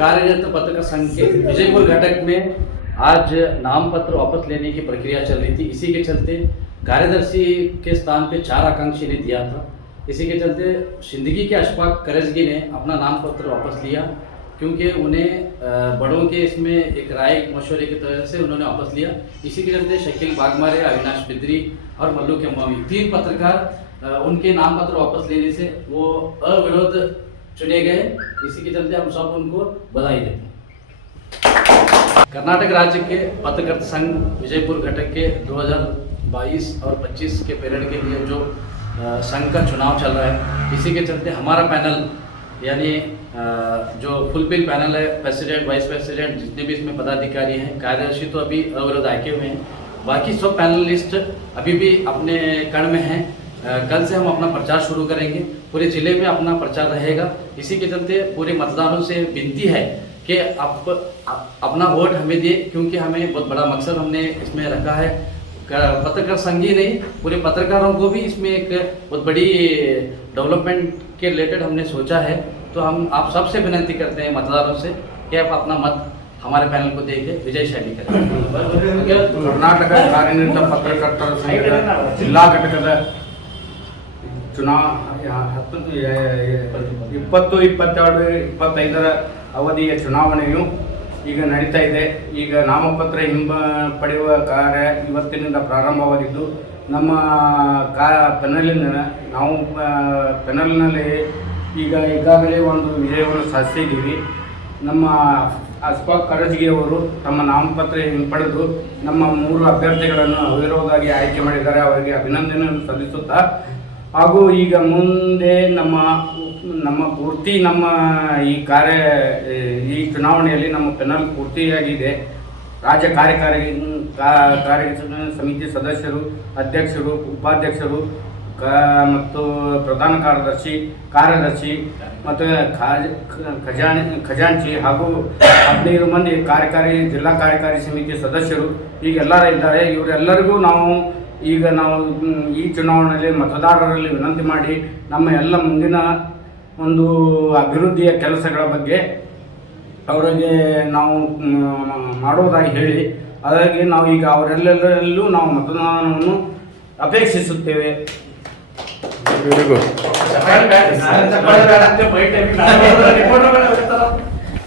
कार्यरत पत्रकार संघ के विजयपुर घटक में आज नामपत्र वापस लेने की प्रक्रिया चल रही थी। इसी के चलते कार्यदर्शी के स्थान पे 4 आकांक्षी ने दिया था। इसी के चलते जिंदगी के अशफाक करजगी ने अपना नामपत्र वापस लिया, क्योंकि उन्हें बड़ों के इसमें एक राय मशवरे की तरह से उन्होंने वापस लिया। इसी के चलते शकील बागमारे, अविनाश बिद्री और मल्लू के मामी 3 पत्रकार उनके नामपत्र वापस लेने से वो अविरोध चुने गए। इसी के चलते हम सब उनको बधाई देते हैं। कर्नाटक राज्य के पत्रकारिता संघ विजयपुर घटक के 2022 और 25 के पीरियड के लिए जो संघ का चुनाव चल रहा है, इसी के चलते हमारा पैनल यानी जो फुलफिल पैनल है, प्रेसिडेंट, वाइस प्रेसिडेंट, जितने भी इसमें पदाधिकारी हैं, कार्यदर्शी तो अभी अवरोध आके हुए हैं, बाकी सब पैनलिस्ट अभी भी अपने कण में हैं। कल से हम अपना प्रचार शुरू करेंगे, पूरे जिले में अपना प्रचार रहेगा। इसी के चलते पूरे मतदारों से विनती है कि आप अपना वोट हमें दिए, क्योंकि हमें बहुत बड़ा मकसद हमने इसमें रखा है। पत्रकार संघ ही नहीं, पूरे पत्रकारों को भी इसमें एक बहुत बड़ी डेवलपमेंट के रिलेटेड हमने सोचा है। तो हम आप सबसे विनती करते हैं मतदारों से कि आप अपना मत हमारे पैनल को देके विजयशाली करें। कर्नाटक कार्यनिरत पत्रकर्तर संघದ ಜಿಲ್ಲಾ ಘಟಕದ ಚುನಾವಣೆ 2022-25 ಅವಧಿಯ ಚುನಾವಣೆಯು ಈಗ ನಡೀತಾ ಇದೆ। ಈಗ ನಾಮಪತ್ರ ಹಿಂಪಡೆಯುವ ಕಾರ್ಯ ಇವತ್ತಿನಿಂದ ಪ್ರಾರಂಭವಾಗಿದ್ದು, ನಮ್ಮ ನಾವು ಪೆನಲ್ನಲ್ಲಿ ಈಗಾಗಲೇ ಒಂದು ವಿಜಯವನ್ನು ಸಾಧಿಸಿದ್ದೀವಿ। ನಮ್ಮ ಅಶ್ಫಾಕ್ ಕರಜ್ಗಿ ಅವರು ತಮ್ಮ ನಾಮಪತ್ರ ಹಿಂಪಡೆದು ನಮ್ಮ 3 ಅಭ್ಯರ್ಥಿಗಳನ್ನು ಅವಿರೋಧವಾಗಿ ಆಯ್ಕೆ ಮಾಡಿದ್ದಾರೆ, ಅವರಿಗೆ ಅಭಿನಂದನೆಯನ್ನು ಸಲ್ಲಿಸುತ್ತಾ, ಹಾಗೂ ಈಗ ಮುಂದೆ ನಮ್ಮ ಪೂರ್ತಿ ಈ ಚುನಾವಣೆಯಲ್ಲಿ ನಮ್ಮ ಪೆನಲ್ ಪೂರ್ತಿಯಾಗಿದೆ। ರಾಜ್ಯ ಕಾರ್ಯಕಾರಿ ಸಮಿತಿ ಸದಸ್ಯರು, ಅಧ್ಯಕ್ಷರು, ಉಪಾಧ್ಯಕ್ಷರು ಮತ್ತು ಪ್ರಧಾನ ಕಾರ್ಯದರ್ಶಿ ಮತ್ತು ಖಜಾಂಚಿ ಹಾಗೂ 15 ಮಂದಿ ಜಿಲ್ಲಾ ಕಾರ್ಯಕಾರಿ ಸಮಿತಿ ಸದಸ್ಯರು ಈಗೆಲ್ಲರೂ ಇದ್ದಾರೆ। ಇವರೆಲ್ಲರಿಗೂ ನಾವು ಈ ಚುನಾವಣೆಯಲ್ಲಿ ಮತದಾರರಲ್ಲಿ ವಿನಂತಿ ಮಾಡಿ ನಮ್ಮ ಎಲ್ಲ ಮುಂದಿನ ಒಂದು ಅಭಿವೃದ್ಧಿಯ ಕೆಲಸಗಳ ಬಗ್ಗೆ ಅವರಿಗೆ ನಾವು ಮಾಡೋದಾಗಿ ಹೇಳಿ, ಹಾಗಾಗಿ ನಾವು ಈಗ ಅವರೆಲ್ಲರಲ್ಲೂ ನಾವು ಮತದಾನವನ್ನು ಅಪೇಕ್ಷಿಸುತ್ತೇವೆ। Very good.